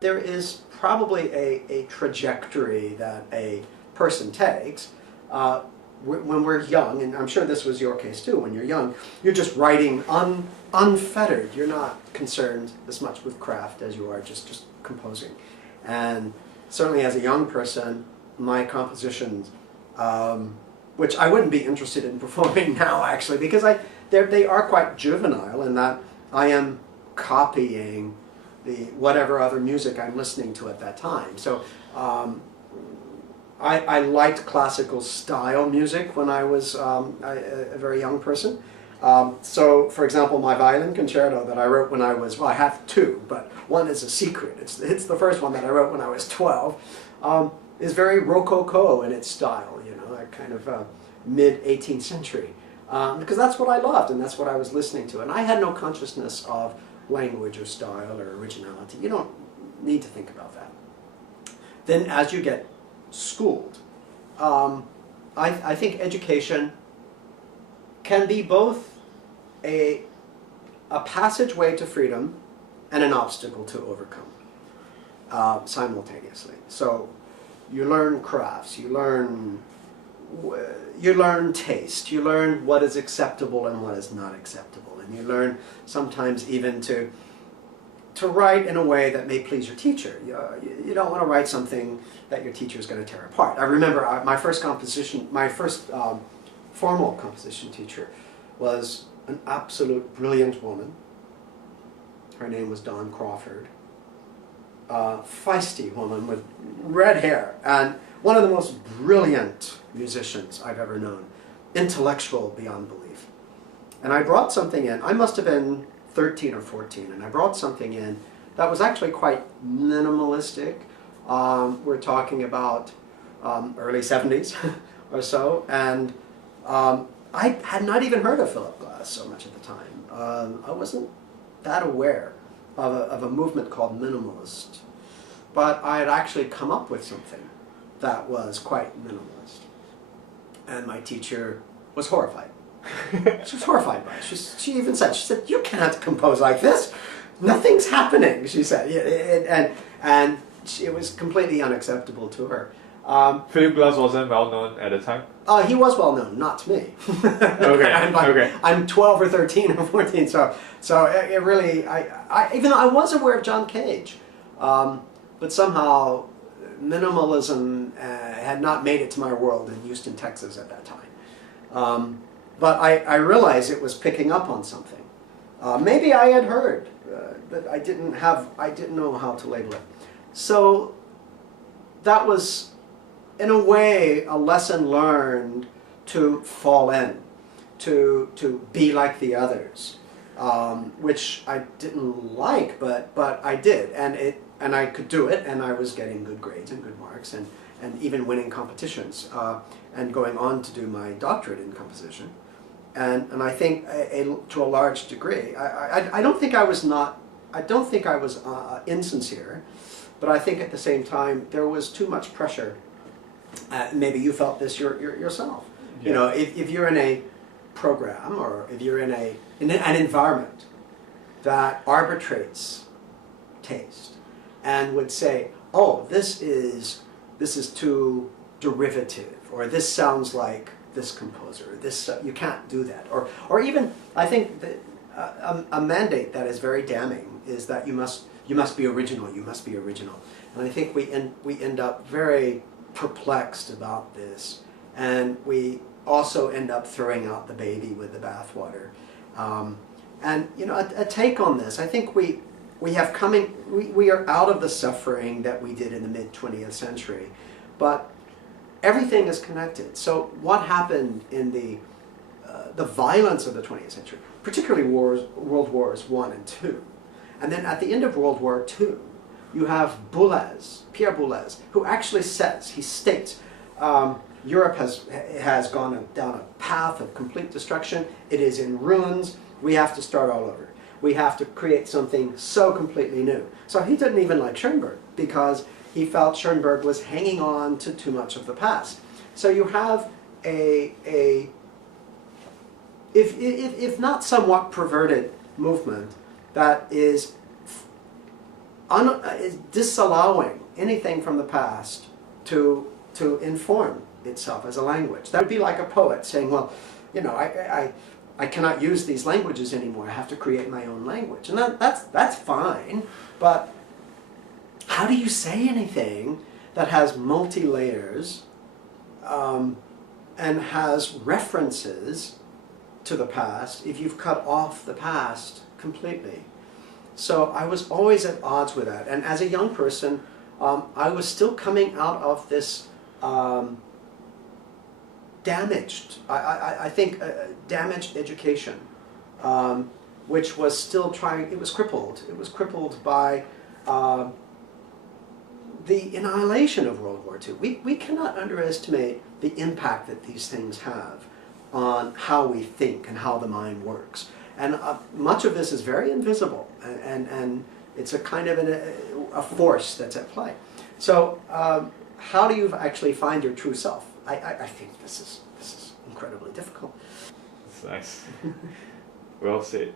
there is probably a trajectory that a person takes when we're young, and I'm sure this was your case too. When you're young, you're just writing unfettered. You're not concerned as much with craft as you are just composing. And certainly as a young person, my compositions, which I wouldn't be interested in performing now actually, because they are quite juvenile in that I am copying whatever other music I'm listening to at that time. So I liked classical style music when I was a very young person. So, for example, my violin concerto that I wrote when I was, well, I have two, but one is a secret. It's the first one that I wrote when I was 12. Is very rococo in its style, you know, a kind of mid-18th century. Because that's what I loved and that's what I was listening to. And I had no consciousness of language or style or originality. You don't need to think about that. Then as you get schooled, I think education can be both a passageway to freedom and an obstacle to overcome simultaneously. So you learn crafts, you learn taste, you learn what is acceptable and what is not acceptable, and you learn sometimes even to write in a way that may please your teacher. You don't want to write something that your teacher is going to tear apart. I remember my first formal composition teacher was an absolute brilliant woman. Her name was Dawn Crawford. Feisty woman with red hair, and one of the most brilliant musicians I've ever known. Intellectual beyond belief. And I brought something in, I must have been 13 or 14, and I brought something in that was actually quite minimalistic. We're talking about early 70s or so, and I had not even heard of Philip Glass so much at the time. I wasn't that aware of a movement called minimalist, but I had actually come up with something that was quite minimalist. And my teacher was horrified. She was horrified by it. She even said, "You can't compose like this. Nothing's happening," she said. And it was completely unacceptable to her. Philip Glass wasn't well known at the time? He was well known, not to me. Okay. Okay. I'm 12 or 13 or 14, so it really, even though I was aware of John Cage, but somehow minimalism had not made it to my world in Houston, Texas at that time. But I realized it was picking up on something. Maybe I had heard, but I didn't know how to label it. So that was, in a way, a lesson learned to fall in, to be like the others, which I didn't like, but I did, and I could do it, and I was getting good grades and good marks, and even winning competitions, and going on to do my doctorate in composition, and I think to a large degree, I don't think I was insincere, but I think at the same time there was too much pressure. Maybe you felt this yourself. Yeah. You know, if you're in a program or if you're in an environment that arbitrates taste and would say, "Oh, this is too derivative," or "This sounds like this composer," "This you can't do that," or even I think that a mandate that is very damning is that you must be original. You must be original, and I think we end up very perplexed about this, and we also end up throwing out the baby with the bathwater. And you know, a take on this, I think we are out of the suffering that we did in the mid-20th century, but everything is connected. So what happened in the violence of the 20th century, particularly World Wars I and II, and then at the end of World War II, you have Boulez, Pierre Boulez, who actually states, Europe has gone down a path of complete destruction. It is in ruins. We have to start all over. We have to create something so completely new. So he didn't even like Schoenberg because he felt Schoenberg was hanging on to too much of the past. So you have if not somewhat perverted movement that is disallowing anything from the past to inform itself as a language. That would be like a poet saying, well, you know, I cannot use these languages anymore. I have to create my own language. And that's fine, but how do you say anything that has multi-layers and has references to the past if you've cut off the past completely? So I was always at odds with that. And as a young person, I was still coming out of this damaged, I think, damaged education, which was still trying, it was crippled. It was crippled by the annihilation of World War II. We cannot underestimate the impact that these things have on how we think and how the mind works. And much of this is very invisible, and it's a kind of a force that's at play. So how do you actually find your true self? I think this is incredibly difficult. That's nice. Well said.